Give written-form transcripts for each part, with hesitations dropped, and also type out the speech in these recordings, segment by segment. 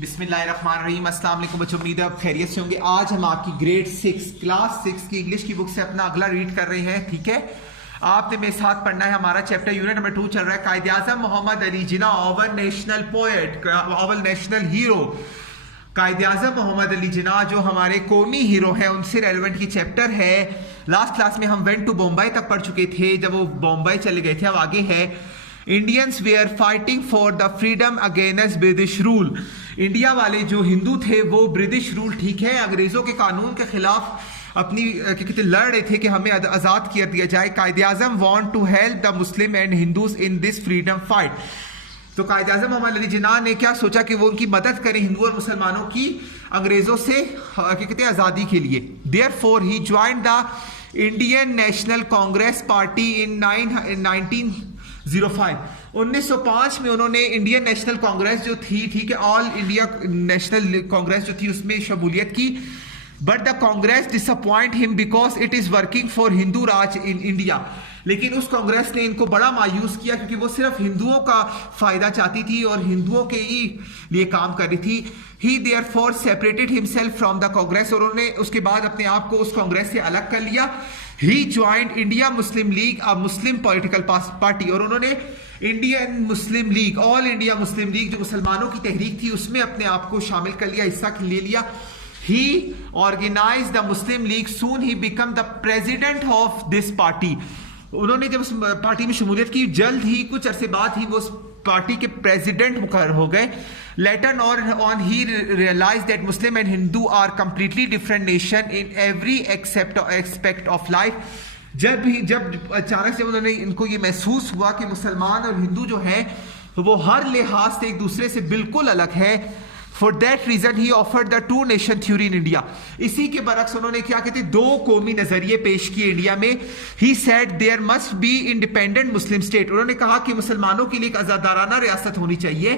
बिस्मिल्लाहिर्रहमानिर्रहीम। अस्सलाम वालेकुम बच्चों, उम्मीद है आप खैरियत से होंगे। आज हम आपकी ग्रेड 6 क्लास 6 की इंग्लिश की बुक से अपना अगला रीड कर रहे हैं। ठीक है, आपने मेरे साथ पढ़ना है हमारा चैप्टर यूनिट नंबर 2 चल रहा है। Quaid-e Azam Mohammad Ali Jinnah, our national poet, our national hero. Quaid-e Azam Mohammad Ali जिन्ना जो हमारे कौमी हीरो हैं, उनसे रेलिवेंट की चैप्टर है। लास्ट क्लास में हम वेंट टू बॉम्बे तक पढ़ चुके थे, जब वो बॉम्बे चले गए थे। अब आगे है Indians where fighting for the freedom against British rule. India वाले जो हिंदू थे वो ब्रिटिश रूल, ठीक है, अंग्रेजों के कानून के खिलाफ अपनी लड़ रहे थे कि हमें आजाद कर दिया जाए। Quaid-e Azam want to help the Muslim and Hindus in this freedom fight. तो कायदे आजम मोहम्मद अली जिन्ना ने क्या सोचा कि वो उनकी मदद करें हिंदू और मुसलमानों की अंग्रेजों से आजादी के लिए। Therefore he joined the Indian national Congress party इन 1905 में उन्होंने इंडियन नेशनल कांग्रेस जो थी, ठीक है, ऑल इंडिया नेशनल कांग्रेस जो थी, उसमें शमूलियत की। But the Congress disappoint him because it is working for Hindu Raj in India. लेकिन उस कांग्रेस ने इनको बड़ा मायूस किया क्योंकि वो सिर्फ हिंदुओं का फायदा चाहती थी और हिंदुओं के ही लिए काम कर रही थी। He therefore separated himself from the Congress, और उन्होंने उसके बाद अपने आप को उस कांग्रेस से अलग कर लिया। He joined India Muslim league, a Muslim political party, और उन्होंने Indian Muslim league, all India Muslim league जो मुसलमानों की तहरीक थी, उसमें अपने आप को शामिल कर लिया, हिस्सा ले लिया। He organise the Muslim League, soon he become the president of this party. उन्होंने जब उस पार्टी में शमूलियत की, जल्द ही कुछ अरसे बाद ही वो उस पार्टी के प्रेसिडेंट मुकर्रर हो गए। Later on he realise that Muslim and Hindu are completely different nation in every expect of life. जब अचानक से उन्होंने इनको ये महसूस हुआ कि मुसलमान और हिंदू जो है वो हर लिहाज से एक दूसरे से बिल्कुल अलग है। For that reason he offered the two nation theory in India. इसी के बरक्स उन्होंने क्या कहते दो कौमी नजरिए पेश किए इंडिया में। He said there must be independent Muslim state. उन्होंने कहा कि मुसलमानों के लिए एक आजादाराना रियासत होनी चाहिए।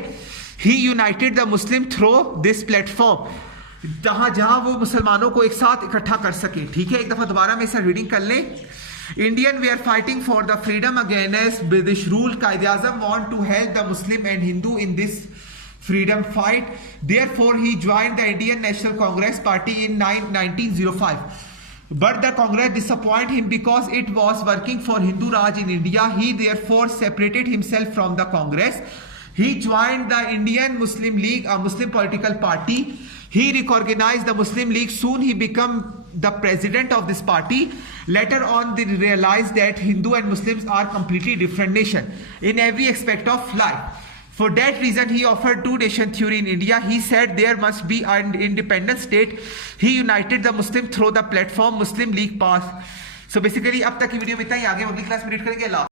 He united the Muslim through this platform, जहां वो मुसलमानों को एक साथ इकट्ठा कर सके। ठीक है, एक दफा दोबारा में इसे रीडिंग कर लें। Indian we are fighting for the freedom against British rule. Quaid-e Azam want to help the Muslim and Hindu in this freedom fight. Therefore he joined the Indian National Congress Party in 1905. But the Congress disappointed him because it was working for Hindu Raj in India. He therefore separated himself from the Congress. He joined the Indian Muslim League, a Muslim political party. He reorganized the Muslim League. Soon he became the president of this party. Later on they realized that Hindu and Muslims are completely different nation in every aspect of life. For that reason, he offered two-nation theory in India. He said there must be an independent state. He united the Muslim through the platform Muslim League passed. So basically, अब तक की video में इतना ही। आगे हम अगली class में read करेंगे।